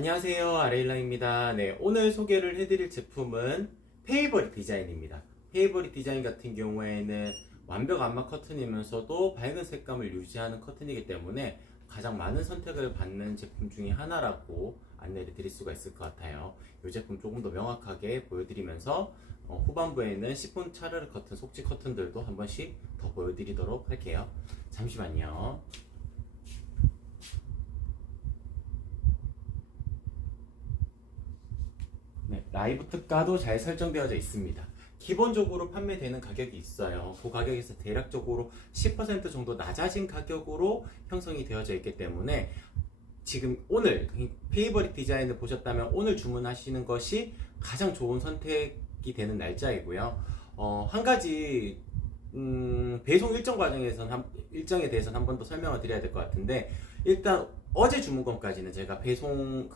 안녕하세요, 아레일라입니다. 네, 오늘 소개를 해드릴 제품은 페이버릿 디자인입니다. 페이버릿 디자인 같은 경우에는 완벽 안마 커튼이면서도 밝은 색감을 유지하는 커튼이기 때문에 가장 많은 선택을 받는 제품 중에 하나라고 안내를 드릴 수가 있을 것 같아요. 이 제품 조금 더 명확하게 보여드리면서 후반부에는 시폰 차르르 커튼, 속지 커튼들도 한 번씩 더 보여드리도록 할게요. 잠시만요. 네, 라이브 특가도 잘 설정되어져 있습니다. 기본적으로 판매되는 가격이 있어요. 그 가격에서 대략적으로 10% 정도 낮아진 가격으로 형성이 되어져 있기 때문에 지금 오늘 페이버릿 디자인을 보셨다면 오늘 주문하시는 것이 가장 좋은 선택이 되는 날짜이고요. 한 가지 배송 일정에 대해서는 한 번 더 설명을 드려야 될 것 같은데, 일단 어제 주문건까지는 제가 배송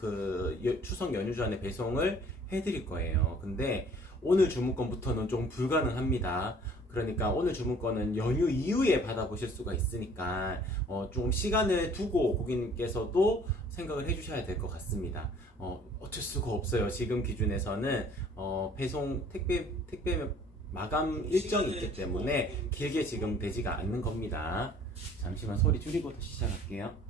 추석 연휴 전에 배송을 해드릴 거예요. 근데 오늘 주문건부터는 좀 불가능합니다. 그러니까 오늘 주문건은 연휴 이후에 받아보실 수가 있으니까 좀 시간을 두고 고객님께서도 생각을 해주셔야 될 것 같습니다. 어쩔 수가 없어요. 지금 기준에서는 배송 택배 마감 일정이 있기 때문에 길게 지금 되지가 않는 겁니다. 잠시만 소리 줄이고 시작할게요.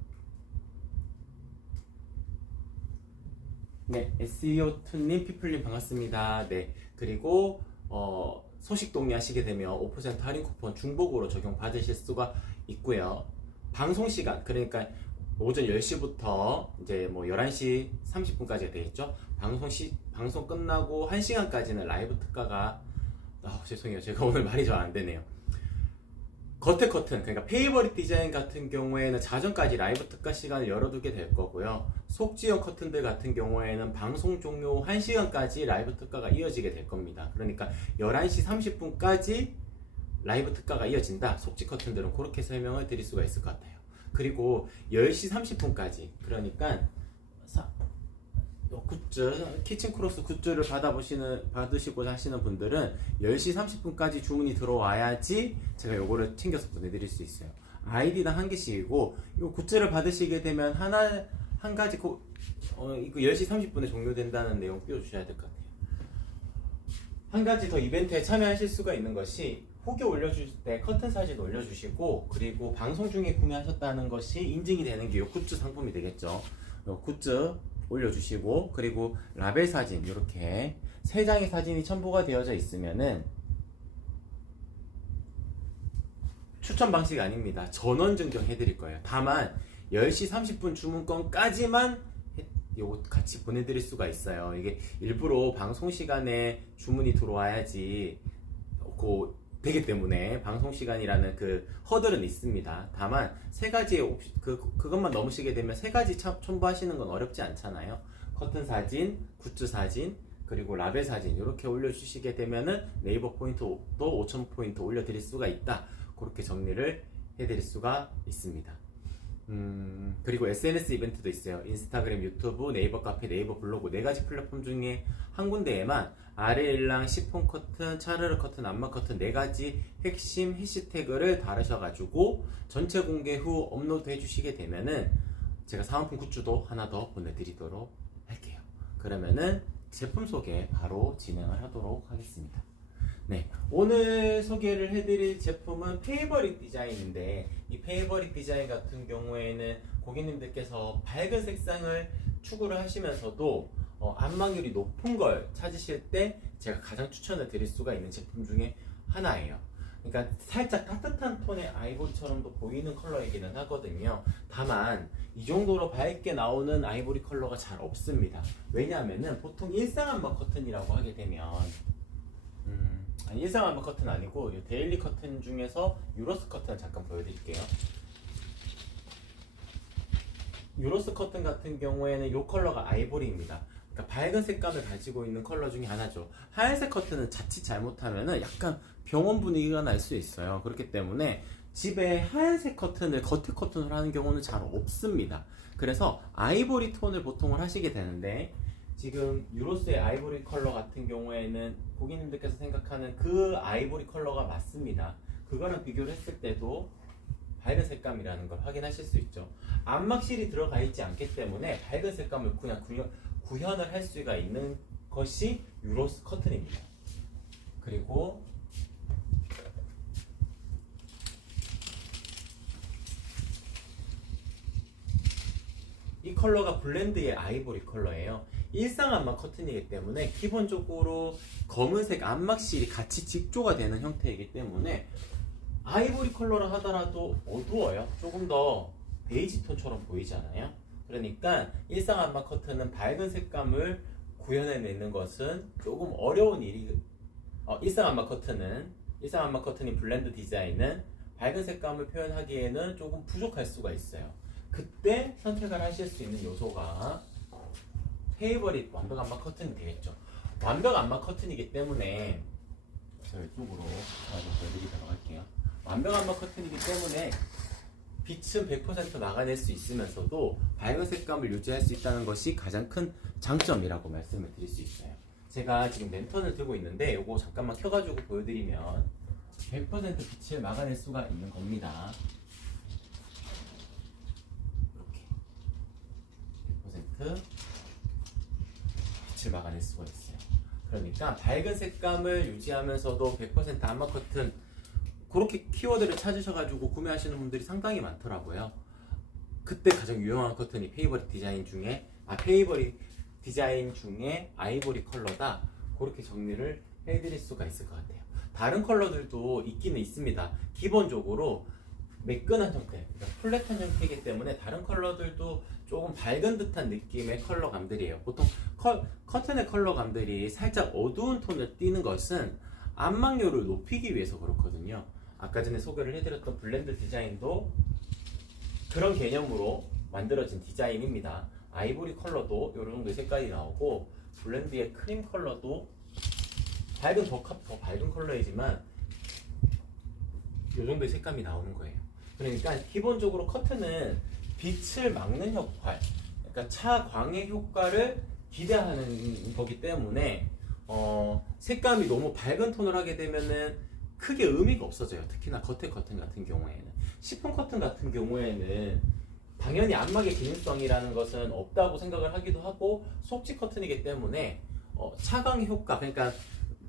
네, SEO2님, 피플님 반갑습니다. 네, 그리고 소식 동의하시게 되면 5% 할인 쿠폰 중복으로 적용 받으실 수가 있고요. 방송 시간, 그러니까 오전 10시부터 이제 뭐 11시 30분까지 되겠죠. 방송 끝나고 1시간까지는 라이브 특가가 죄송해요. 제가 오늘 말이 잘 안 되네요. 겉에 커튼, 그러니까 페이버릿 디자인 같은 경우에는 자정까지 라이브 특가 시간을 열어두게 될 거고요. 속지형 커튼들 같은 경우에는 방송 종료 1시간까지 라이브 특가가 이어지게 될 겁니다. 그러니까 11시 30분까지 라이브 특가가 이어진다. 속지 커튼들은 그렇게 설명을 드릴 수가 있을 것 같아요. 그리고 10시 30분까지, 그러니까 굿즈, 키친 크로스 굿즈를 받으시고자 하시는 분들은 10시 30분까지 주문이 들어와야지 제가 요거를 챙겨서 보내드릴 수 있어요. 아이디당 한 개씩이고, 요 굿즈를 받으시게 되면 한 가지 이거 10시 30분에 종료된다는 내용 띄워주셔야 될 것 같아요. 한 가지 더 이벤트에 참여하실 수가 있는 것이, 후기 올려주실 때 커튼 사진 올려주시고, 그리고 방송 중에 구매하셨다는 것이 인증이 되는 게 요 굿즈 상품이 되겠죠. 요 굿즈 올려주시고, 그리고 라벨 사진 이렇게 3장의 사진이 첨부가 되어져 있으면은 추천 방식이 아닙니다. 전원 증정 해드릴 거예요. 다만 10시 30분 주문권까지만 요거 같이 보내드릴 수가 있어요. 이게 일부러 방송 시간에 주문이 들어와야지 되기 때문에 방송 시간이라는 그 허들은 있습니다. 다만 세 가지의 그것만 넘으시게 되면 세 가지 첨부하시는 건 어렵지 않잖아요. 커튼 사진, 굿즈 사진, 그리고 라벨 사진 이렇게 올려주시게 되면은 네이버 포인트도 5,000포인트 올려드릴 수가 있다. 그렇게 정리를 해드릴 수가 있습니다. 그리고 SNS 이벤트도 있어요. 인스타그램, 유튜브, 네이버 카페, 네이버 블로그 4가지 플랫폼 중에 한 군데에만 아레일랑, 시폰 커튼, 차르르 커튼, 안마 커튼 4가지 핵심 해시태그를 달으셔가지고 전체 공개 후 업로드 해주시게 되면은 제가 사은품 굿즈도 하나 더 보내드리도록 할게요. 그러면은 제품 소개 바로 진행을 하도록 하겠습니다. 네, 오늘 소개를 해드릴 제품은 페이버릿 디자인인데, 이 페이버릿 디자인 같은 경우에는 고객님들께서 밝은 색상을 추구를 하시면서도 안마율이 높은 걸 찾으실 때 제가 가장 추천을 드릴 수가 있는 제품 중에 하나예요. 그러니까 살짝 따뜻한 톤의 아이보리처럼도 보이는 컬러이기는 하거든요. 다만 이 정도로 밝게 나오는 아이보리 컬러가 잘 없습니다. 왜냐하면은 보통 일상 안마 커튼이라고 하게 되면 일상 안마 커튼 아니고 데일리 커튼 중에서 유로스 커튼 잠깐 보여드릴게요. 유로스 커튼 같은 경우에는 이 컬러가 아이보리입니다. 그러니까 밝은 색감을 가지고 있는 컬러 중에 하나죠. 하얀색 커튼은 자칫 잘못하면은 약간 병원 분위기가 날 수 있어요. 그렇기 때문에 집에 하얀색 커튼을 겉에 커튼으로 하는 경우는 잘 없습니다. 그래서 아이보리 톤을 보통을 하시게 되는데, 지금 유로스의 아이보리 컬러 같은 경우에는 고객님들께서 생각하는 그 아이보리 컬러가 맞습니다. 그거랑 비교를 했을 때도 밝은 색감이라는 걸 확인하실 수 있죠. 암막실이 들어가 있지 않기 때문에 밝은 색감을 그냥 구현을 할 수가 있는 것이 유로스 커튼입니다. 그리고 이 컬러가 블렌드의 아이보리 컬러예요. 일상 암막 커튼이기 때문에 기본적으로 검은색 암막실이 같이 직조가 되는 형태이기 때문에 아이보리 컬러를 하더라도 어두워요. 조금 더 베이지 톤처럼 보이잖아요. 그러니까 일상 암막 커튼은 밝은 색감을 구현해내는 것은 조금 어려운 일이 일상 암막 커튼이 블렌드 디자인은 밝은 색감을 표현하기에는 조금 부족할 수가 있어요. 그때 선택을 하실 수 있는 요소가 페이버릿 완벽 암막 커튼이 되겠죠. 완벽 암막 커튼이기 때문에 이쪽으로 보여드리도록 할게요. 완벽 암막 커튼이기 때문에 빛은 100% 막아낼 수 있으면서도 밝은 색감을 유지할 수 있다는 것이 가장 큰 장점이라고 말씀을 드릴 수 있어요. 제가 지금 랜턴을 들고 있는데 이거 잠깐만 켜가지고 보여드리면 100% 빛을 막아낼 수가 있는 겁니다. 이렇게 100% 빛을 막아낼 수가 있어요. 그러니까 밝은 색감을 유지하면서도 100% 암막 커튼, 그렇게 키워드를 찾으셔가지고 구매하시는 분들이 상당히 많더라고요. 그때 가장 유용한 커튼이 페이버릿 디자인 중에 아이보리 컬러다, 그렇게 정리를 해드릴 수가 있을 것 같아요. 다른 컬러들도 있기는 있습니다. 기본적으로 매끈한 형태, 그러니까 플랫한 형태이기 때문에 다른 컬러들도 조금 밝은 듯한 느낌의 컬러감들이에요. 보통 커튼의 컬러감들이 살짝 어두운 톤을 띠는 것은 안막률을 높이기 위해서 그렇거든요. 아까 전에 소개를 해드렸던 블렌드 디자인도 그런 개념으로 만들어진 디자인입니다. 아이보리 컬러도 이 정도의 색깔이 나오고, 블렌드의 크림 컬러도 더 밝은 컬러이지만 이 정도의 색감이 나오는 거예요. 그러니까 기본적으로 커튼은 빛을 막는 역할, 그러니까 차광의 효과를 기대하는 거기 때문에 색감이 너무 밝은 톤을 하게 되면은 크게 의미가 없어져요. 특히나 겉에 커튼 같은 경우에는, 시폰 커튼 같은 경우에는 당연히 안막의 기능성이라는 것은 없다고 생각을 하기도 하고, 속지 커튼이기 때문에 차광의 효과, 그러니까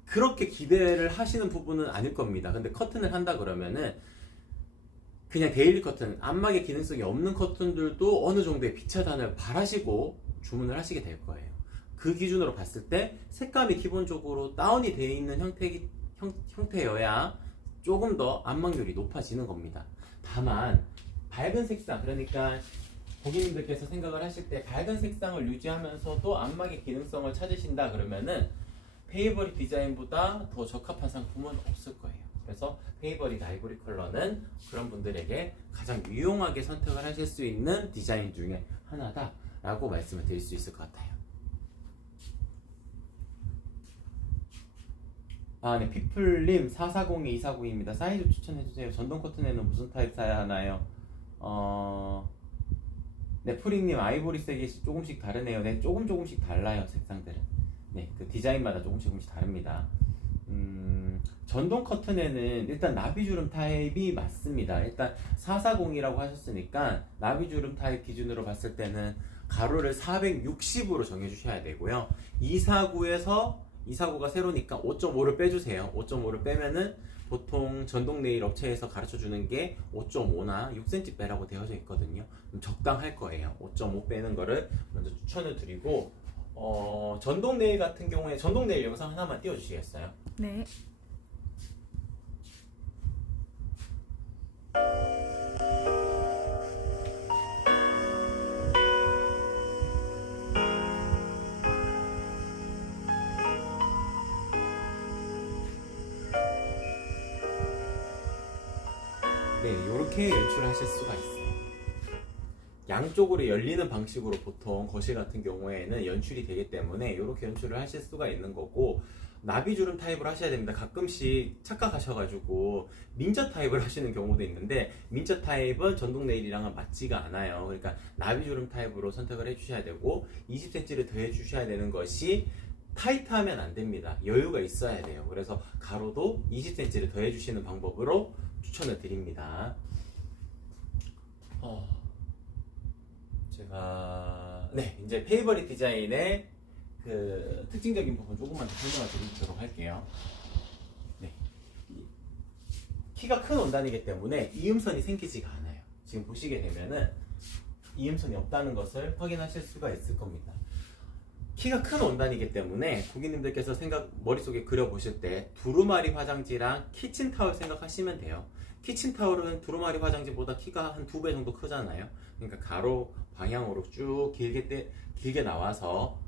그렇게 기대를 하시는 부분은 아닐 겁니다. 근데 커튼을 한다 그러면은 그냥 데일리 커튼, 안막의 기능성이 없는 커튼들도 어느 정도의 빛 차단을 바라시고 주문을 하시게 될 거예요. 그 기준으로 봤을 때 색감이 기본적으로 다운이 되어 있는 형태여야 조금 더 안막률이 높아지는 겁니다. 다만 밝은 색상, 그러니까 고객님들께서 생각을 하실 때 밝은 색상을 유지하면서도 안막의 기능성을 찾으신다 그러면은 페이버릿 디자인보다 더 적합한 상품은 없을 거예요. 그래서 페이버릿 아이보리 컬러는 그런 분들에게 가장 유용하게 선택을 하실 수 있는 디자인 중에 하나다라고 말씀을 드릴 수 있을 것 같아요. 네, 피플님 4402-249입니다. 사이즈 추천해주세요. 전동 커튼에는 무슨 타입 사야 하나요? 네, 프링님 아이보리색이 조금씩 다르네요. 네, 조금씩 달라요, 색상들은. 네, 그 디자인마다 조금씩 다릅니다. 전동 커튼에는 일단 나비주름 타입이 맞습니다. 일단 440이라고 하셨으니까 나비주름 타입 기준으로 봤을 때는 가로를 460으로 정해주셔야 되고요. 249가 세로니까 5.5를 빼주세요. 5.5를 빼면은 보통 전동 네일 업체에서 가르쳐 주는 게 5.5나 6cm 빼라고 되어져 있거든요. 적당할 거예요. 5.5 빼는 거를 먼저 추천을 드리고, 전동 네일 같은 경우에 전동 네일 영상 하나만 띄워주시겠어요? 네. 네, 이렇게 연출하실 수가 있어요. 양쪽으로 열리는 방식으로 보통 거실 같은 경우에는 연출이 되기 때문에 이렇게 연출을 하실 수가 있는 거고, 나비주름 타입을 하셔야 됩니다. 가끔씩 착각하셔가지고 민저 타입을 하시는 경우도 있는데, 민저 타입은 전동 네일이랑은 맞지가 않아요. 그러니까 나비주름 타입으로 선택을 해주셔야 되고, 20cm를 더 해주셔야 되는 것이 타이트하면 안 됩니다. 여유가 있어야 돼요. 그래서 가로도 20cm를 더 해주시는 방법으로 추천을 드립니다. 제가 이제 페이버릿 디자인의 그 특징적인 부분 조금만 더 설명을 드리도록 할게요. 네. 키가 큰 원단이기 때문에 이음선이 생기지가 않아요. 지금 보시게 되면은 이음선이 없다는 것을 확인하실 수가 있을 겁니다. 키가 큰 원단이기 때문에 고객님들께서 머릿속에 그려보실 때 두루마리 화장지랑 키친타월 생각하시면 돼요. 키친타월은 두루마리 화장지보다 키가 한 2배 정도 크잖아요. 그러니까 가로 방향으로 쭉 길게 나와서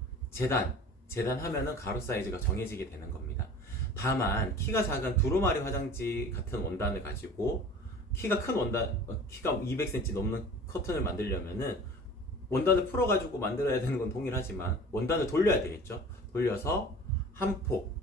재단하면은 가로 사이즈가 정해지게 되는 겁니다. 다만 키가 작은 두루마리 화장지 같은 원단을 가지고 키가 큰 원단, 키가 200cm 넘는 커튼을 만들려면은 원단을 풀어가지고 만들어야 되는 건 동일하지만 원단을 돌려야 되겠죠. 돌려서 한 폭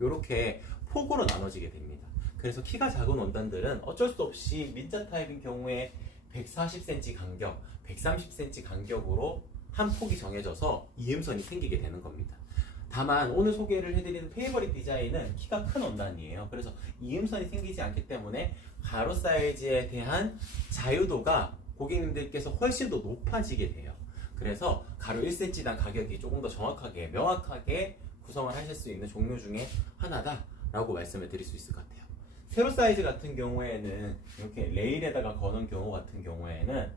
이렇게 폭으로 나눠지게 됩니다. 그래서 키가 작은 원단들은 어쩔 수 없이 민자 타입인 경우에 140cm 간격, 130cm 간격으로 한 폭이 정해져서 이음선이 생기게 되는 겁니다. 다만 오늘 소개를 해드리는 페이버릿 디자인은 키가 큰 원단이에요. 그래서 이음선이 생기지 않기 때문에 가로 사이즈에 대한 자유도가 고객님들께서 훨씬 더 높아지게 돼요. 그래서 가로 1cm당 가격이 조금 더 정확하게 명확하게 구성을 하실 수 있는 종류 중에 하나다라고 말씀을 드릴 수 있을 것 같아요. 세로 사이즈 같은 경우에는 이렇게 레일에다가 거는 경우 같은 경우에는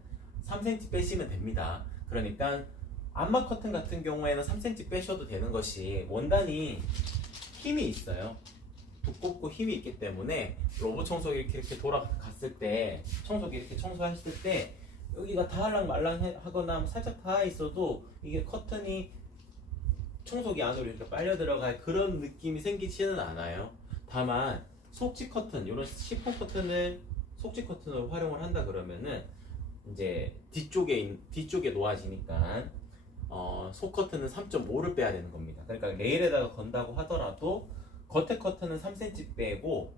3cm 빼시면 됩니다. 그러니까 암막 커튼 같은 경우에는 3cm 빼셔도 되는 것이 원단이 힘이 있어요. 두껍고 힘이 있기 때문에 로봇 청소기 이렇게 돌아갔을 때 청소기 이렇게 청소했을 때 여기가 다할랑말랑 하거나 살짝 닿아 있어도 이게 커튼이 청소기 안으로 이렇게 빨려 들어갈 그런 느낌이 생기지는 않아요. 다만 속지 커튼, 이런 시폰 커튼을 속지 커튼으로 활용을 한다 그러면은 이제 뒤쪽에 놓아지니까 속 커튼은 3.5를 빼야 되는 겁니다. 그러니까 레일에다가 건다고 하더라도 겉에 커튼은 3cm 빼고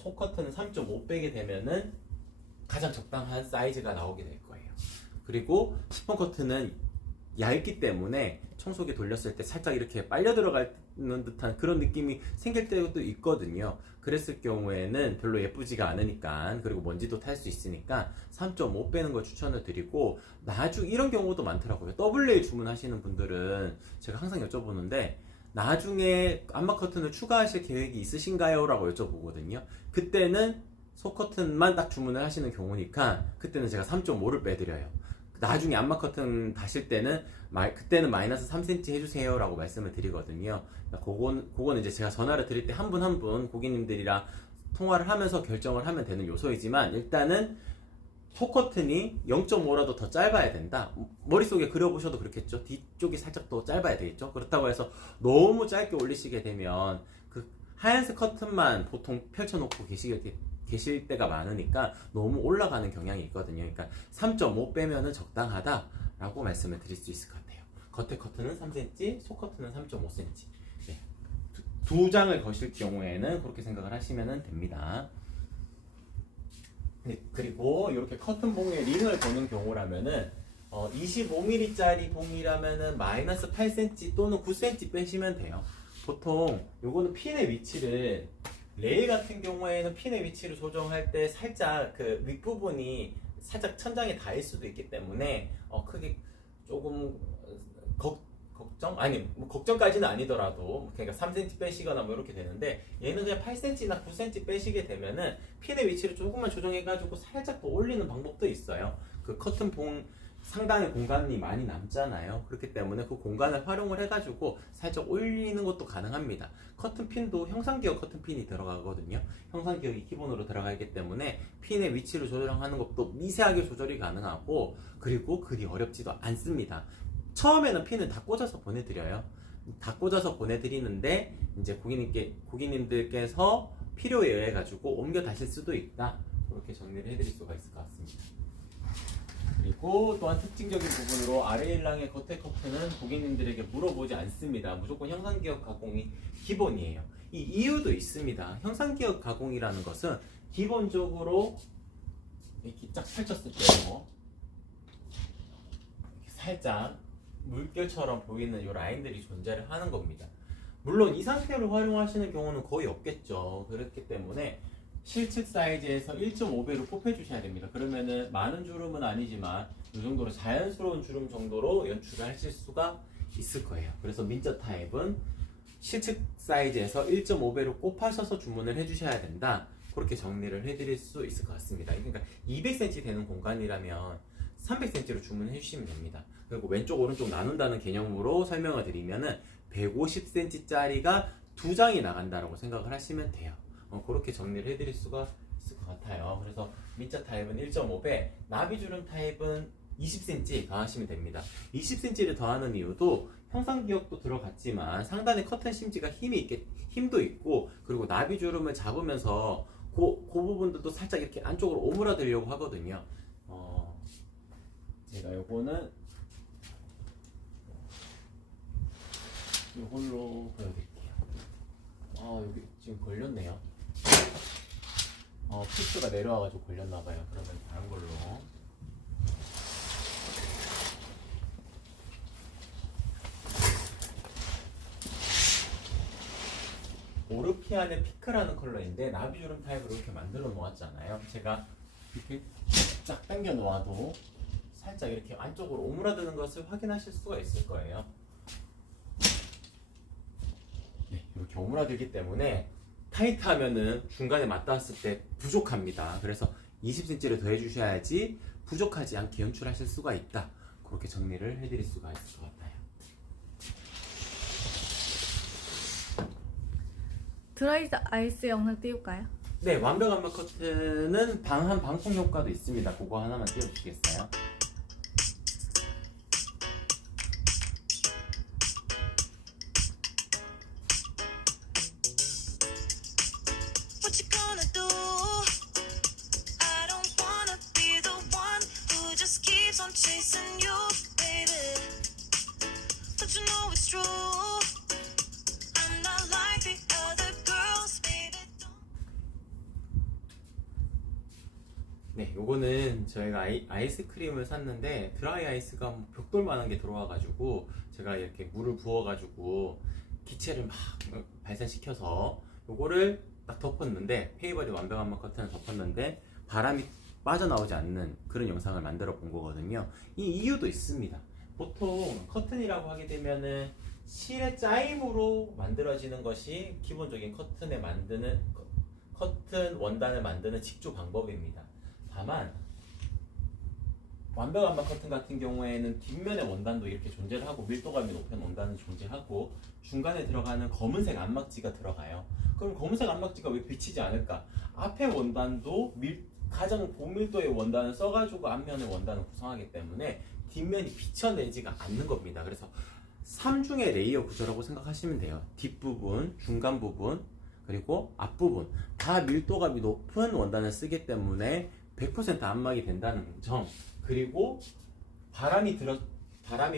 속 커튼은 3.5 빼게 되면은 가장 적당한 사이즈가 나오게 될 거예요. 그리고 시폰 커튼은 얇기 때문에 청소기 돌렸을 때 살짝 이렇게 빨려 들어가는 듯한 그런 느낌이 생길 때도 있거든요. 그랬을 경우에는 별로 예쁘지가 않으니까, 그리고 먼지도 탈 수 있으니까 3.5 빼는 걸 추천을 드리고, 이런 경우도 많더라고요. WA 주문하시는 분들은 제가 항상 여쭤보는데 나중에 암막 커튼을 추가하실 계획이 있으신가요? 라고 여쭤보거든요. 그때는 속 커튼만 딱 주문을 하시는 경우니까 그때는 제가 3.5를 빼드려요. 나중에 암막 커튼 다실 때는 그때는 마이너스 3cm 해주세요 라고 말씀을 드리거든요. 그거는 이제 제가 전화를 드릴 때 한 분 한 분 고객님들이랑 통화를 하면서 결정을 하면 되는 요소이지만, 일단은 속 커튼이 0.5라도 더 짧아야 된다. 머릿속에 그려보셔도 그렇겠죠. 뒤쪽이 살짝 더 짧아야 되겠죠. 그렇다고 해서 너무 짧게 올리시게 되면 그 하얀색 커튼만 보통 펼쳐놓고 계실 때가 많으니까 너무 올라가는 경향이 있거든요. 그러니까 3.5 빼면은 적당하다라고 말씀을 드릴 수 있을 것 같아요. 겉에 커튼은 3cm, 속 커튼은 3.5cm. 네. 두 장을 거실 경우에는 그렇게 생각을 하시면 됩니다. 네, 그리고 이렇게 커튼 봉에 링을 거는 경우라면은 25mm짜리 봉이라면은 마이너스 8cm 또는 9cm 빼시면 돼요. 보통 요거는 핀의 위치를, 레일 같은 경우에는 핀의 위치를 조정할 때 살짝 그 윗부분이 살짝 천장에 닿을 수도 있기 때문에 크게 조금 걱정까지는 아니더라도, 그러니까 3cm 빼시거나 뭐 이렇게 되는데, 얘는 그냥 8cm나 9cm 빼시게 되면은 핀의 위치를 조금만 조정해가지고 살짝 더 올리는 방법도 있어요. 그 커튼 봉 상당히 공간이 많이 남잖아요. 그렇기 때문에 그 공간을 활용을 해가지고 살짝 올리는 것도 가능합니다. 커튼핀도 형상기역 커튼핀이 들어가거든요. 형상기역이 기본으로 들어가기 때문에 핀의 위치를 조정하는 것도 미세하게 조절이 가능하고, 그리고 그리 어렵지도 않습니다. 처음에는 핀을 다 꽂아서 보내드려요. 다 꽂아서 보내드리는데 이제 고객님들께서 필요에 의해 가지고 옮겨 다실 수도 있다. 그렇게 정리를 해드릴 수가 있을 것 같습니다. 그리고 또한 특징적인 부분으로 아래일랑의 겉에 커튼은 고객님들에게 물어보지 않습니다. 무조건 형상기역 가공이 기본이에요. 이 이유도 있습니다. 형상기역 가공이라는 것은 기본적으로 이렇게 쫙 펼쳤을 때도 살짝 물결처럼 보이는 이 라인들이 존재를 하는 겁니다. 물론 이 상태로 활용하시는 경우는 거의 없겠죠. 그렇기 때문에 실측 사이즈에서 1.5배로 뽑혀주셔야 됩니다. 그러면은 많은 주름은 아니지만 이 정도로 자연스러운 주름 정도로 연출을 하실 수가 있을 거예요. 그래서 민저 타입은 실측 사이즈에서 1.5배로 꼽아셔서 주문을 해주셔야 된다. 그렇게 정리를 해드릴 수 있을 것 같습니다. 그러니까 200cm 되는 공간이라면 300cm로 주문해 주시면 됩니다. 그리고 왼쪽 오른쪽 나눈다는 개념으로 설명을 드리면은 150cm짜리가 2장이 나간다라고 생각을 하시면 돼요. 그렇게 정리를 해드릴 수가 있을 것 같아요. 그래서 민자 타입은 1.5배, 나비주름 타입은 20cm 더하시면 됩니다. 20cm를 더하는 이유도 형상기억도 들어갔지만 상단의 커튼 심지가 힘도 있고, 그리고 나비주름을 잡으면서 그 부분들도 살짝 이렇게 안쪽으로 오므라들려고 하거든요. 제가 요거는 이걸로 보여드릴게요. 여기 지금 걸렸네요. 피스가 내려와가지고 걸렸나봐요. 그러면 다른 걸로. 오르피안의 피크라는 컬러인데 나비주름 타입으로 이렇게 만들어 놓았잖아요. 제가 이렇게 쫙 당겨 놓아도 살짝 이렇게 안쪽으로 오므라드는 것을 확인하실 수가 있을 거예요. 네, 이렇게 오므라들기 때문에 타이트하면은 중간에 맞닿았을 때 부족합니다. 그래서 20cm를 더해 주셔야지 부족하지 않게 연출하실 수가 있다. 그렇게 정리를 해드릴 수가 있을 것 같아요. 드라이 아이스 영상 띄울까요? 네, 완벽 안마 커튼은 방한 방풍 효과도 있습니다. 그거 하나만 띄워주시겠어요? What you gonna do? I don't wanna be the one who just keeps on chasing you, baby. Don't you know it's true? I'm not like the other girls, baby. 네, 요거는 저희가 아이스크림을 샀는데 드라이 아이스가 뭐 벽돌만한 게 들어와가지고 제가 이렇게 물을 부어가지고 기체를 막 발산시켜서 요거를 딱 덮었는데, 페이버리 완벽 안마 커튼을 덮었는데 바람이 빠져나오지 않는 그런 영상을 만들어 본 거거든요. 이 이유도 있습니다. 보통 커튼이라고 하게 되면은 실의 짜임으로 만들어지는 것이 기본적인 커튼에 만드는 커튼 원단을 만드는 직조 방법입니다. 다만 완벽 안마 커튼 같은 경우에는 뒷면의 원단도 이렇게 존재를 하고 밀도감이 높은 원단은 존재하고 중간에 들어가는 검은색 안막지가 들어가요. 그럼 검은색 안막지가 왜 비치지 않을까? 앞에 원단도 가장 고밀도의 원단을 써가지고 앞면의 원단을 구성하기 때문에 뒷면이 비쳐내지가 않는 겁니다. 그래서 3중의 레이어 구조라고 생각하시면 돼요. 뒷부분, 중간 부분, 그리고 앞부분 다 밀도감이 높은 원단을 쓰기 때문에 100% 안막이 된다는 점, 그리고 바람이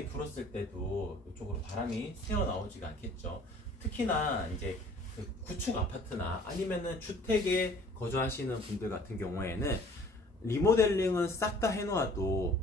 불었을 때도 이쪽으로 바람이 새어 나오지가 않겠죠. 특히나 이제 그 구축 아파트나 아니면은 주택에 거주하시는 분들 같은 경우에는 리모델링은 싹 다 해놓아도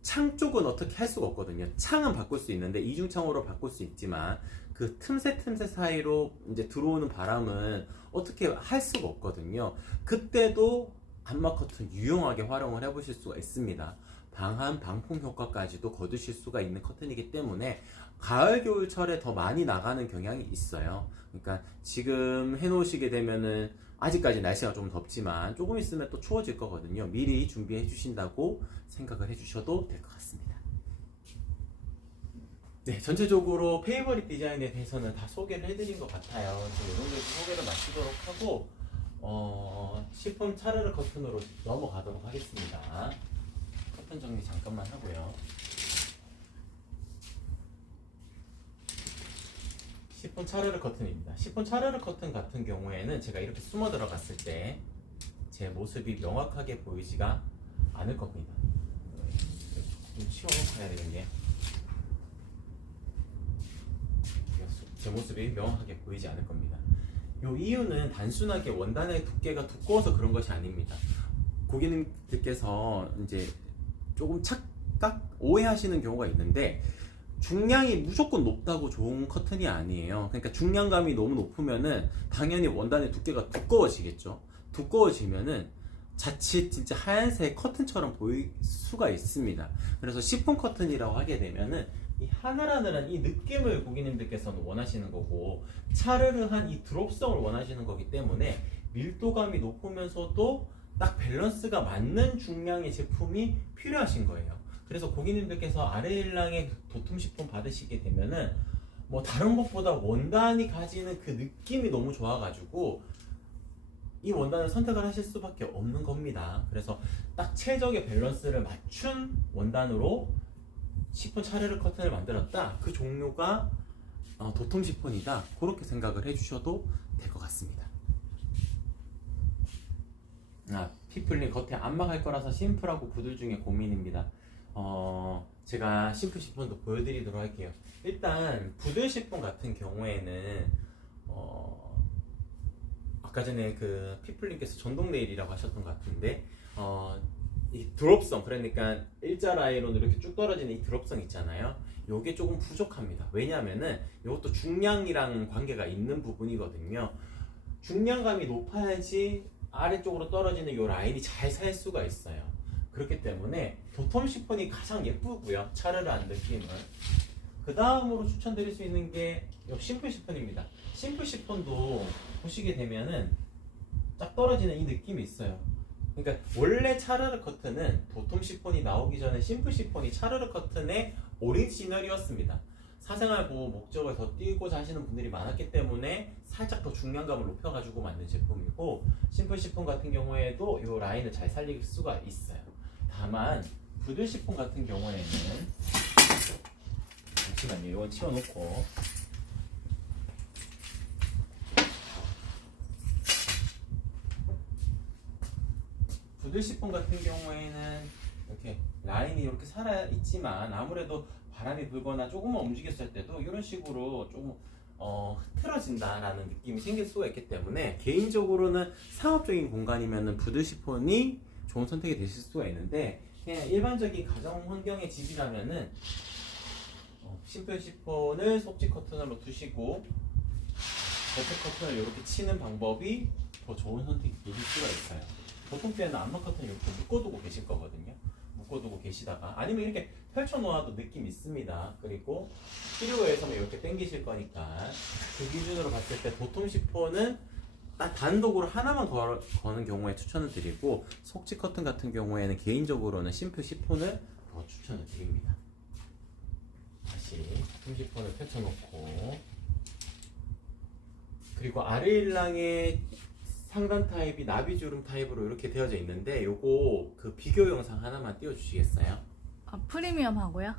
창 쪽은 어떻게 할 수가 없거든요. 창은 바꿀 수 있는데 이중창으로 바꿀 수 있지만 그 틈새 사이로 이제 들어오는 바람은 어떻게 할 수가 없거든요. 그때도 안마 커튼 유용하게 활용을 해보실 수가 있습니다. 방한 방풍 효과까지도 거두실 수가 있는 커튼이기 때문에 가을 겨울철에 더 많이 나가는 경향이 있어요. 그러니까 지금 해놓으시게 되면은 아직까지 날씨가 좀 덥지만 조금 있으면 또 추워질 거거든요. 미리 준비해 주신다고 생각을 해 주셔도 될 것 같습니다. 네, 전체적으로 페이버릿 디자인에 대해서는 다 소개를 해드린 것 같아요. 이 정도에서 소개를 마치도록 하고 시폰 차르르 커튼으로 넘어가도록 하겠습니다. 커튼 정리 잠깐만 하고요. 시폰 차르르 커튼입니다. 시폰 차르르 커튼 같은 경우에는 제가 이렇게 숨어 들어갔을 때 제 모습이 명확하게 보이지가 않을 겁니다. 좀 치워놓고 해야 되겠네요. 제 모습이 명확하게 보이지 않을 겁니다. 이 이유는 단순하게 원단의 두께가 두꺼워서 그런 것이 아닙니다. 고객님들께서 이제 조금 착각, 오해하시는 경우가 있는데 중량이 무조건 높다고 좋은 커튼이 아니에요. 그러니까 중량감이 너무 높으면은 당연히 원단의 두께가 두꺼워지겠죠. 두꺼워지면은 자칫 진짜 하얀색 커튼처럼 보일 수가 있습니다. 그래서 시폰 커튼이라고 하게 되면은 이 하늘하늘한 이 느낌을 고객님들께서는 원하시는 거고, 차르르한 이 드롭성을 원하시는 거기 때문에 밀도감이 높으면서도 딱 밸런스가 맞는 중량의 제품이 필요하신 거예요. 그래서 고객님들께서 아레일랑의 도톰 시폰 받으시게 되면은 뭐 다른 것보다 원단이 가지는 그 느낌이 너무 좋아가지고 이 원단을 선택을 하실 수밖에 없는 겁니다. 그래서 딱 최적의 밸런스를 맞춘 원단으로 시폰 차르르 커튼을 만들었다. 그 종류가 도톰 시폰이다. 그렇게 생각을 해주셔도 될 것 같습니다. 피플링 겉에 안막할 거라서 심플하고 부들 중에 고민입니다. 제가 심플 시폰도 보여드리도록 할게요. 일단 부들 시폰 같은 경우에는 아까 전에 그 피플님께서 전동 네일이라고 하셨던 것 같은데 이 드롭성, 그러니까 일자 라인으로 이렇게 쭉 떨어지는 이 드롭성 있잖아요. 요게 조금 부족합니다. 왜냐하면은 이것도 중량이랑 관계가 있는 부분이거든요. 중량감이 높아야지 아래쪽으로 떨어지는 요 라인이 잘 살 수가 있어요. 그렇기 때문에 도톰 시폰이 가장 예쁘고요, 차르르한 느낌은. 그 다음으로 추천드릴 수 있는 게 요 심플 시폰입니다. 심플 시폰도 보시게 되면은 딱 떨어지는 이 느낌이 있어요. 그러니까 원래 차르르 커튼은 도톰 시폰이 나오기 전에 심플 시폰이 차르르 커튼의 오리지널이었습니다. 사생활 보호 목적을 더 띄고자 하시는 분들이 많았기 때문에 살짝 더 중량감을 높여가지고 만든 제품이고, 심플 시폰 같은 경우에도 이 라인을 잘 살릴 수가 있어요. 다만 부들 시폰 같은 경우에는, 잠시만요, 이건 치워놓고, 부들 시폰 같은 경우에는 이렇게 라인이 이렇게 살아 있지만 아무래도 바람이 불거나 조금만 움직였을 때도 이런 식으로 조금 흐트러진다라는 느낌이 생길 수가 있기 때문에, 개인적으로는 상업적인 공간이면 부들 시폰이 좋은 선택이 되실 수가 있는데, 그냥 일반적인 가정 환경의 집이라면은 심플 시폰을 속지 커튼으로 두시고 겉에 커튼을 이렇게 치는 방법이 더 좋은 선택이 되실 수가 있어요. 보통 때는 안막 커튼을 이렇게 묶어두고 계실 거거든요. 묶어두고 계시다가 아니면 이렇게 펼쳐놓아도 느낌 있습니다. 그리고 필요에 의해서는 이렇게 당기실 거니까, 그 기준으로 봤을 때 도톰 시폰은 딱 단독으로 하나만 거는 경우에 추천을 드리고, 속지 커튼 같은 경우에는 개인적으로는 심플 시폰을 더 추천을 드립니다. 다시 도톰 시폰을 펼쳐놓고, 그리고 아르일랑의 상단 타입이 나비주름 타입으로 이렇게 되어져 있는데, 요거 그 비교 영상 하나만 띄워주시겠어요? 프리미엄 하고요?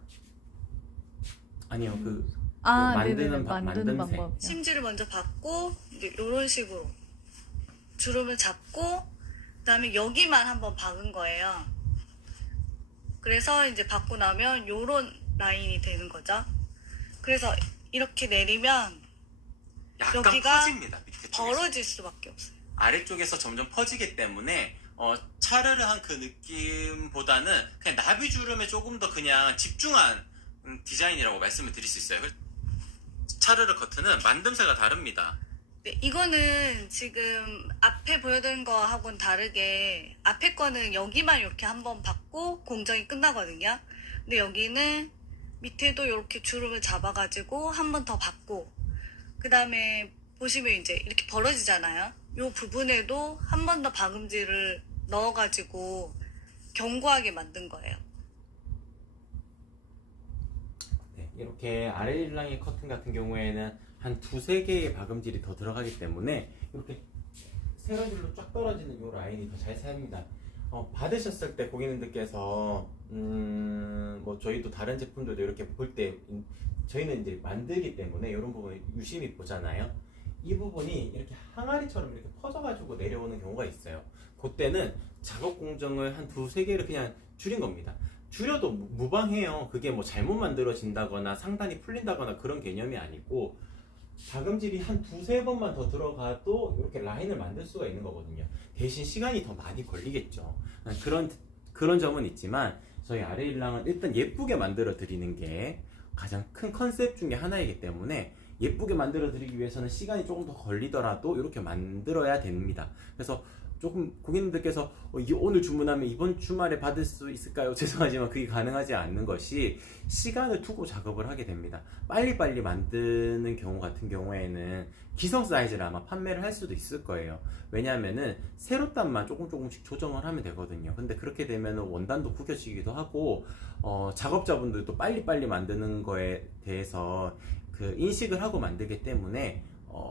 아니요, 네네네, 만드는 만듦새. 방법이요. 심지를 먼저 받고 이제 이런 식으로 주름을 잡고 그다음에 여기만 한번 박은 거예요. 그래서 이제 받고 나면 요런 라인이 되는 거죠. 그래서 이렇게 내리면 약간 여기가 퍼집니다. 밑에 쪽에서. 벌어질 수밖에 없어요. 아래쪽에서 점점 퍼지기 때문에 차르르한 그 느낌보다는 그냥 나비주름에 조금 더 그냥 집중한 디자인이라고 말씀을 드릴 수 있어요. 차르르 커튼은 만듦새가 다릅니다. 네, 이거는 지금 앞에 보여드린 거하고는 다르게 앞에 거는 여기만 이렇게 한번 받고 공정이 끝나거든요. 근데 여기는 밑에도 이렇게 주름을 잡아가지고 한 번 더 받고, 그 다음에 보시면 이제 이렇게 벌어지잖아요. 이 부분에도 한 번 더 박음질을 넣어가지고 견고하게 만든 거예요. 네, 이렇게 아레일랑의 커튼 같은 경우에는 한 두세 개의 박음질이 더 들어가기 때문에 이렇게 세로질로 쫙 떨어지는 이 라인이 더 잘 삽니다. 받으셨을 때 고객님들께서 뭐 저희도 다른 제품들도 이렇게 볼 때 저희는 이제 만들기 때문에 이런 부분을 유심히 보잖아요. 이 부분이 이렇게 항아리처럼 이렇게 퍼져가지고 내려오는 경우가 있어요. 그때는 작업 공정을 한 두세 개를 그냥 줄인 겁니다. 줄여도 무방해요. 그게 뭐 잘못 만들어진다거나 상단이 풀린다거나 그런 개념이 아니고, 박음질이 한 두세 번만 더 들어가도 이렇게 라인을 만들 수가 있는 거거든요. 대신 시간이 더 많이 걸리겠죠. 그런 점은 있지만, 저희 아레일랑은 일단 예쁘게 만들어 드리는 게 가장 큰 컨셉 중에 하나이기 때문에, 예쁘게 만들어 드리기 위해서는 시간이 조금 더 걸리더라도 이렇게 만들어야 됩니다. 그래서 조금 고객님들께서 이게 오늘 주문하면 이번 주말에 받을 수 있을까요? 죄송하지만 그게 가능하지 않는 것이 시간을 두고 작업을 하게 됩니다. 빨리빨리 만드는 경우 같은 경우에는 기성 사이즈를 아마 판매를 할 수도 있을 거예요. 왜냐하면은 세로단만 조금씩 조정을 하면 되거든요. 근데 그렇게 되면 원단도 구겨지기도 하고 작업자분들도 빨리빨리 만드는 거에 대해서 그 인식을 하고 만들기 때문에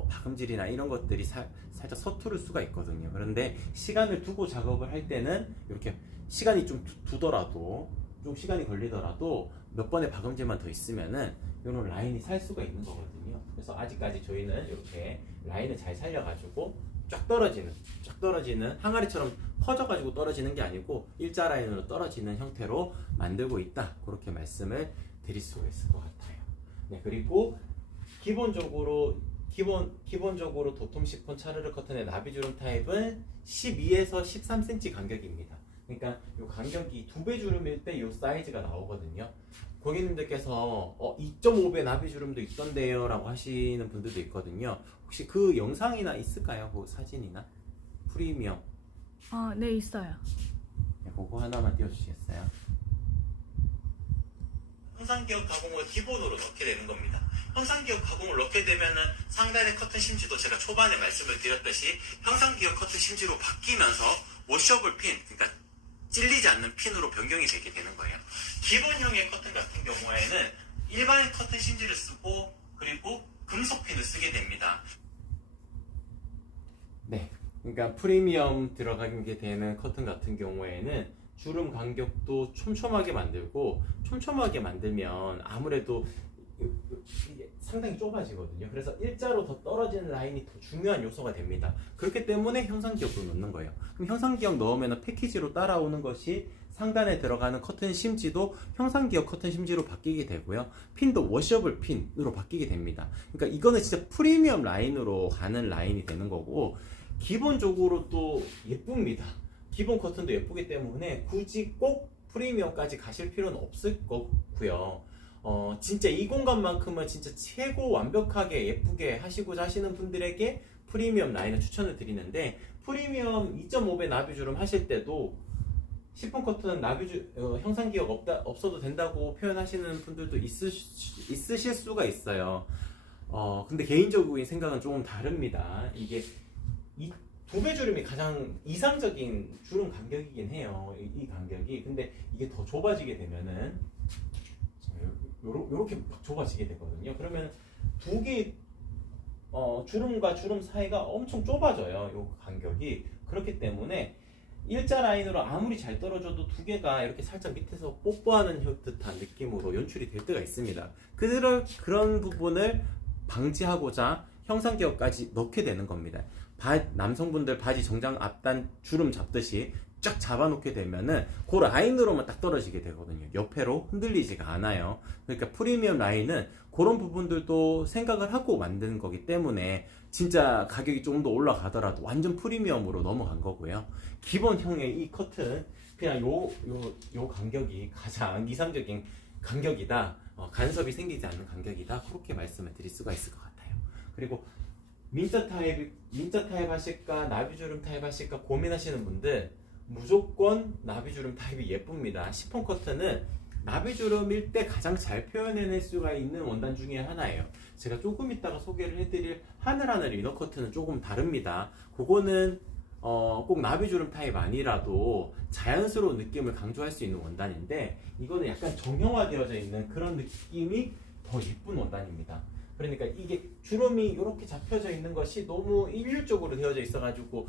박음질이나 이런 것들이 살짝 서투를 수가 있거든요. 그런데 시간을 두고 작업을 할 때는 이렇게 시간이 좀 두더라도 좀 시간이 걸리더라도 몇 번의 박음질만 더 있으면은 이런 라인이 살 수가 있는 거거든요. 그래서 아직까지 저희는 이렇게 라인을 잘 살려가지고 쫙 떨어지는 항아리처럼 퍼져가지고 떨어지는 게 아니고 일자 라인으로 떨어지는 형태로 만들고 있다. 그렇게 말씀을 드릴 수가 있을 것 같아요. 네, 그리고 기본적으로 도톰 시폰 차르르 커튼의 나비주름 타입은 12에서 13cm 간격입니다. 그러니까 이 간격이 2배 주름일 때 이 사이즈가 나오거든요. 고객님들께서 2.5배 나비주름도 있던데요 라고 하시는 분들도 있거든요. 혹시 그 영상이나 있을까요? 그 사진이나? 프리미엄. 네, 있어요. 네, 그거 하나만 띄워주시겠어요? 형상기역 가공을 기본으로 넣게 되는 겁니다. 형상기역 가공을 넣게 되면은 상단의 커튼 심지도 제가 초반에 말씀을 드렸듯이 형상기역 커튼 심지로 바뀌면서 워셔블 핀, 그러니까 찔리지 않는 핀으로 변경이 되게 되는 거예요. 기본형의 커튼 같은 경우에는 일반의 커튼 심지를 쓰고 그리고 금속 핀을 쓰게 됩니다. 네, 그러니까 프리미엄 들어가게 되는 커튼 같은 경우에는 주름 간격도 촘촘하게 만들고 촘촘하게 만들면 아무래도 이게 상당히 좁아지거든요. 그래서 일자로 더 떨어지는 라인이 더 중요한 요소가 됩니다. 그렇기 때문에 형상기역을 넣는 거예요. 그럼 형상기역 넣으면 패키지로 따라오는 것이 상단에 들어가는 커튼 심지도 형상기역 커튼 심지로 바뀌게 되고요. 핀도 워셔블 핀으로 바뀌게 됩니다. 그러니까 이거는 진짜 프리미엄 라인으로 가는 라인이 되는 거고 기본적으로 또 예쁩니다. 기본 커튼도 예쁘기 때문에 굳이 꼭 프리미엄까지 가실 필요는 없을 거고요. 진짜 이 공간만큼은 진짜 최고 완벽하게 예쁘게 하시고자 하시는 분들에게 프리미엄 라인을 추천을 드리는데 프리미엄 2.5배 나비주름 하실 때도 시폰 커튼 형상기역 없어도 된다고 표현하시는 분들도 있으실 수가 있어요. 근데 개인적인 생각은 조금 다릅니다. 이게 이 2배 주름이 가장 이상적인 주름 간격이긴 해요. 이 간격이. 근데 이게 더 좁아지게 되면은 요렇게 막 좁아지게 되거든요. 그러면 두 개 주름과 주름 사이가 엄청 좁아져요. 요 간격이. 그렇기 때문에 일자 라인으로 아무리 잘 떨어져도 두 개가 이렇게 살짝 밑에서 뽀뽀하는 듯한 느낌으로 연출이 될 때가 있습니다. 그런 부분을 방지하고자 형상기역까지 넣게 되는 겁니다. 남성분들 바지 정장 앞단 주름 잡듯이 쫙 잡아놓게 되면은 그 라인으로만 딱 떨어지게 되거든요. 옆으로 흔들리지가 않아요. 그러니까 프리미엄 라인은 그런 부분들도 생각을 하고 만든 거기 때문에 진짜 가격이 조금 더 올라가더라도 완전 프리미엄으로 넘어간 거고요. 기본형의 이 커튼 그냥 요 간격이 가장 이상적인 간격이다. 간섭이 생기지 않는 간격이다. 그렇게 말씀을 드릴 수가 있을 것 같아요. 그리고 민자 타입 하실까 나비주름 타입 하실까 고민하시는 분들 무조건 나비주름 타입이 예쁩니다. 시폰 커튼은 나비주름일 때 가장 잘 표현해낼 수가 있는 원단 중에 하나예요. 제가 조금 이따가 소개를 해드릴 하늘하늘 이너 커튼은 조금 다릅니다. 그거는 꼭 나비주름 타입 아니라도 자연스러운 느낌을 강조할 수 있는 원단인데 이거는 약간 정형화되어져 있는 그런 느낌이 더 예쁜 원단입니다. 그러니까 이게 주름이 이렇게 잡혀져 있는 것이 너무 일률적으로 되어져 있어가지고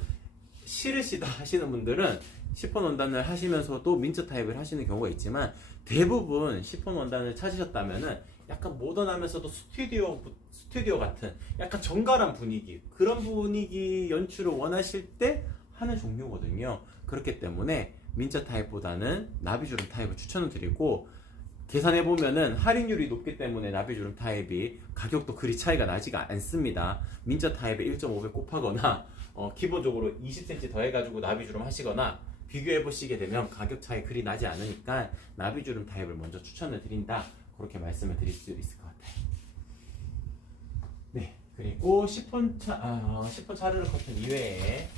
싫으시다 하시는 분들은 시폰 원단을 하시면서도 민트 타입을 하시는 경우가 있지만 대부분 시폰 원단을 찾으셨다면은 약간 모던하면서도 스튜디오 같은 약간 정갈한 분위기 그런 분위기 연출을 원하실 때 하는 종류거든요. 그렇기 때문에 민트 타입보다는 나비주름 타입을 추천을 드리고 계산해보면은 할인율이 높기 때문에 나비주름 타입이 가격도 그리 차이가 나지가 않습니다. 민자 타입에 1.5배 곱하거나 기본적으로 20cm 더해가지고 나비주름 하시거나 비교해보시게 되면 가격 차이 그리 나지 않으니까 나비주름 타입을 먼저 추천을 드린다. 그렇게 말씀을 드릴 수 있을 것 같아요. 네, 그리고 시폰 차르르 커튼 이외에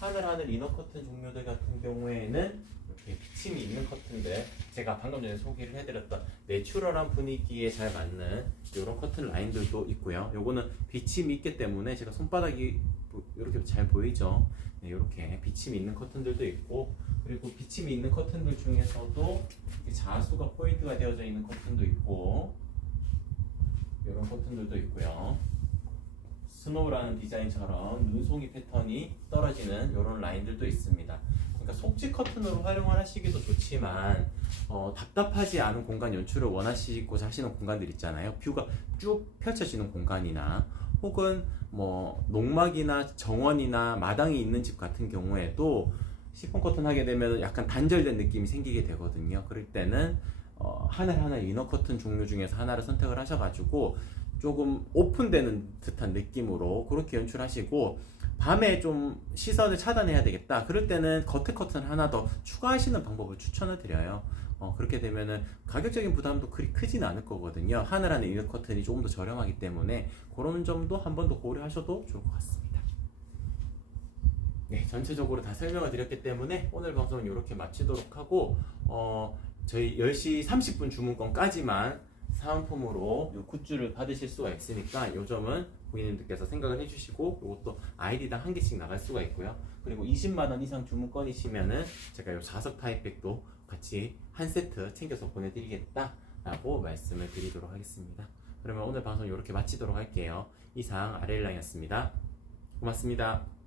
하늘 이너 커튼 종류들 같은 경우에는 이렇게 비침이 있는 커튼들, 제가 방금 전에 소개를 해드렸던 내추럴한 분위기에 잘 맞는 이런 커튼 라인들도 있고요. 요거는 비침이 있기 때문에 제가 손바닥이 이렇게 잘 보이죠. 네, 이렇게 비침이 있는 커튼들도 있고, 그리고 비침이 있는 커튼들 중에서도 이렇게 자수가 포인트가 되어져 있는 커튼도 있고, 이런 커튼들도 있고요. 스노우라는 디자인처럼 눈송이 패턴이 떨어지는 이런 라인들도 있습니다. 그러니까 속지 커튼으로 활용을 하시기도 좋지만 답답하지 않은 공간 연출을 원하시고자 하시는 공간들 있잖아요. 뷰가 쭉 펼쳐지는 공간이나 혹은 뭐 농막이나 정원이나 마당이 있는 집 같은 경우에도 시폰 커튼 하게 되면 약간 단절된 느낌이 생기게 되거든요. 그럴 때는 하나 이너 커튼 종류 중에서 하나를 선택을 하셔가지고 조금 오픈되는 듯한 느낌으로 그렇게 연출하시고, 밤에 좀 시선을 차단해야 되겠다 그럴 때는 겉에 커튼 하나 더 추가하시는 방법을 추천을 드려요. 그렇게 되면은 가격적인 부담도 그리 크진 않을 거거든요. 하늘 안에 이너 커튼이 조금 더 저렴하기 때문에 그런 점도 한 번 더 고려하셔도 좋을 것 같습니다. 네, 전체적으로 다 설명을 드렸기 때문에 오늘 방송은 이렇게 마치도록 하고, 저희 10시 30분 주문권까지만 사은품으로 이 굿즈를 받으실 수가 있으니까 이 점은 고객님들께서 생각을 해주시고, 이것도 아이디당 한 개씩 나갈 수가 있고요. 그리고 20만원 이상 주문권이시면은 제가 이 자석 타입백도 같이 한 세트 챙겨서 보내드리겠다라고 말씀을 드리도록 하겠습니다. 그러면 오늘 방송 이렇게 마치도록 할게요. 이상 아레일랑이었습니다. 고맙습니다.